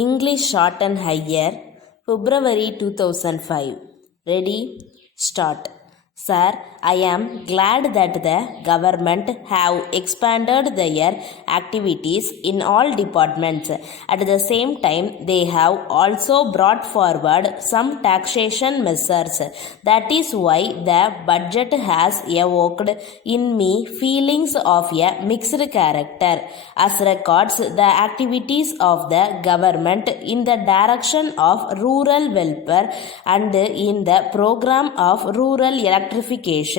English Shorthand Higher, February 2005. Ready? Start. Sir, I am glad that the government have expanded their activities in all departments. At the same time, they have also brought forward some taxation measures. That is why the budget has evoked in me feelings of a mixed character. As regards the activities of the government in the direction of rural welfare and in the program of rural electrification,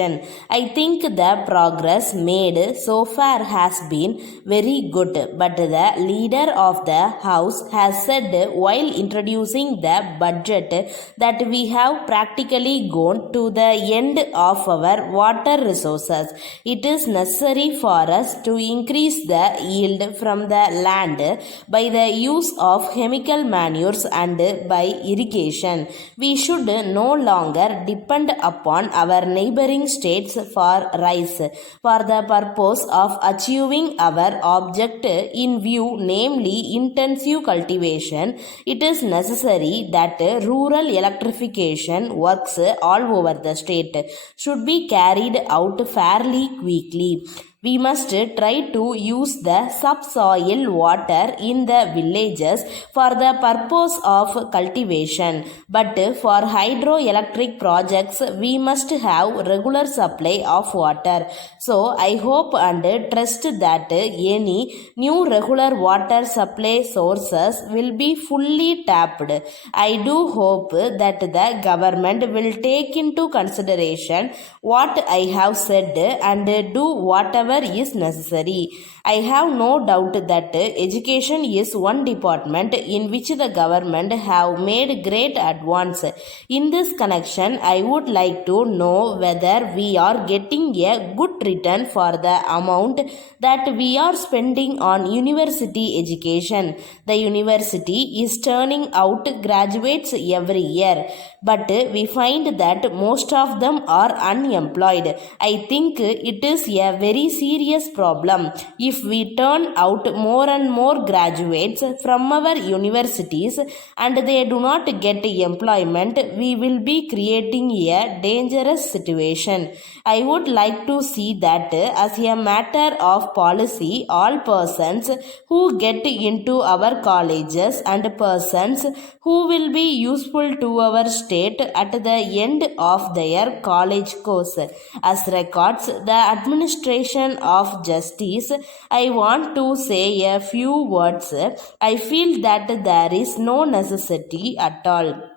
I think the progress made so far has been very good, but the leader of the house has said while introducing the budget that we have practically gone to the end of our water resources. It is necessary for us to increase the yield from the land by the use of chemical manures and by irrigation. We should no longer depend upon our neighboring states for rice for the purpose of achieving our object in view, namely intensive cultivation. It is necessary that rural electrification works all over the state should be carried out fairly quickly. We must try to use the subsoil water in the villages for the purpose of cultivation, but for hydroelectric projects we must have regular supply of water. So I hope and trust that any new regular water supply sources will be fully tapped. I do hope that the government will take into consideration what I have said and do whatever is necessary. I have no doubt that education is one department in which the government have made great advance. In this connection, I would like to know whether we are getting a good return for the amount that we are spending on university education. The university is turning out graduates every year, but we find that most of them are unemployed. I think it is a very serious problem. If we turn out more and more graduates from our universities and they do not get employment, we will be creating a dangerous situation. I would like to see that as a matter of policy, all persons who get into our colleges and persons who will be useful to our state at the end of their college course. As regards the administration of justice, I want to say a few words. I feel that there is no necessity at all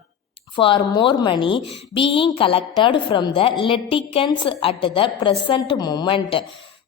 for more money being collected from the litigants at the present moment.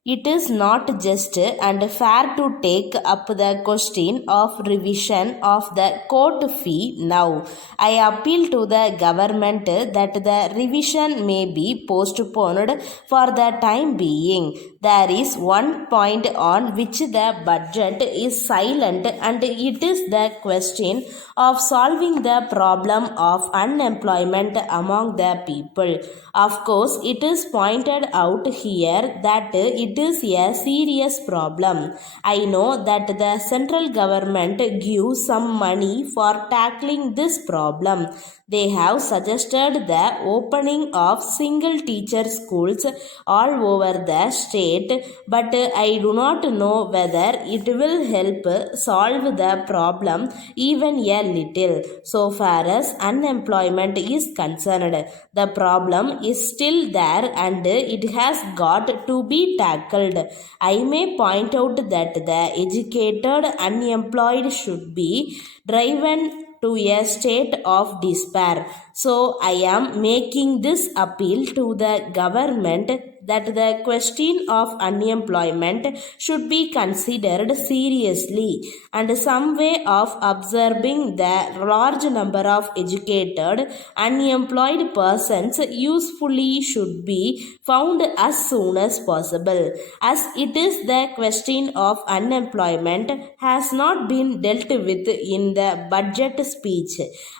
It is not just and fair to take up the question of revision of the court fee now. I appeal to the government that the revision may be postponed for the time being. There is one point on which the budget is silent, and it is the question of solving the problem of unemployment among the people. Of course, it is pointed out here that it is a serious problem. I know that the central government gives some money for tackling this problem. They have suggested the opening of single teacher schools all over the state, but I do not know whether it will help solve the problem even a little. So far as unemployment is concerned, the problem is still there and it has got to be tackled. I may point out that the educated unemployed should be driven to a state of despair. So I am making this appeal to the government that the question of unemployment should be considered seriously, and some way of observing the large number of educated unemployed persons usefully should be found as soon as possible. As it is, the question of unemployment has not been dealt with in the budget speech,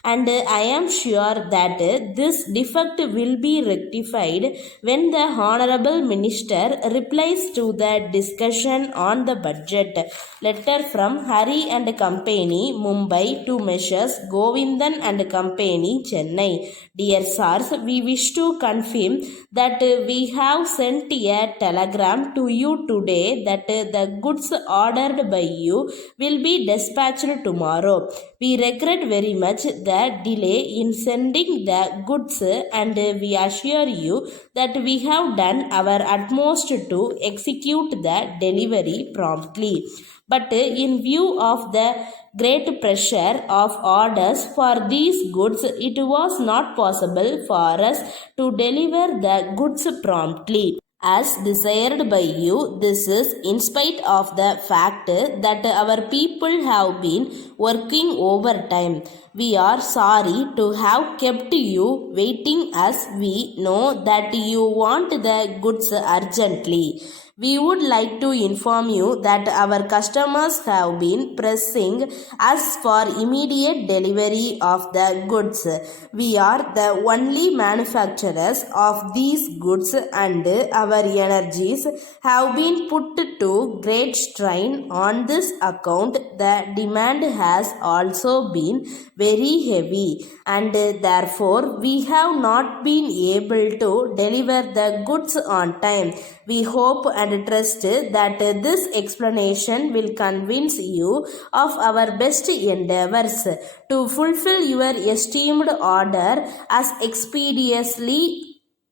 and I am sure that this defect will be rectified when the Honorable Minister replies to the discussion on the budget. Letter from Hari and Company, Mumbai, to Messrs. Govindan and Company, Chennai. Dear Sirs, we wish to confirm that we have sent a telegram to you today that the goods ordered by you will be dispatched tomorrow. We regret very much the delay in sending the goods, and we assure you that we have done our utmost to execute the delivery promptly. But in view of the great pressure of orders for these goods, it was not possible for us to deliver the goods promptly as desired by you. This is in spite of the fact that our people have been working overtime. We are sorry to have kept you waiting, as we know that you want the goods urgently. We would like to inform you that our customers have been pressing us for immediate delivery of the goods. We are the only manufacturers of these goods, and our energies have been put to great strain on this account. The demand has also been very heavy, and therefore we have not been able to deliver the goods on time. We hope and trust that this explanation will convince you of our best endeavors to fulfill your esteemed order as expeditiously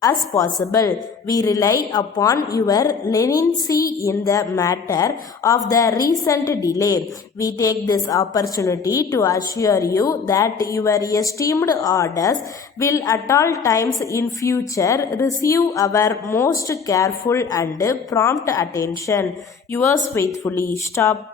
as possible. We rely upon your leniency in the matter of the recent delay. We take this opportunity to assure you that your esteemed orders will at all times in future receive our most careful and prompt attention. Yours faithfully. Stop.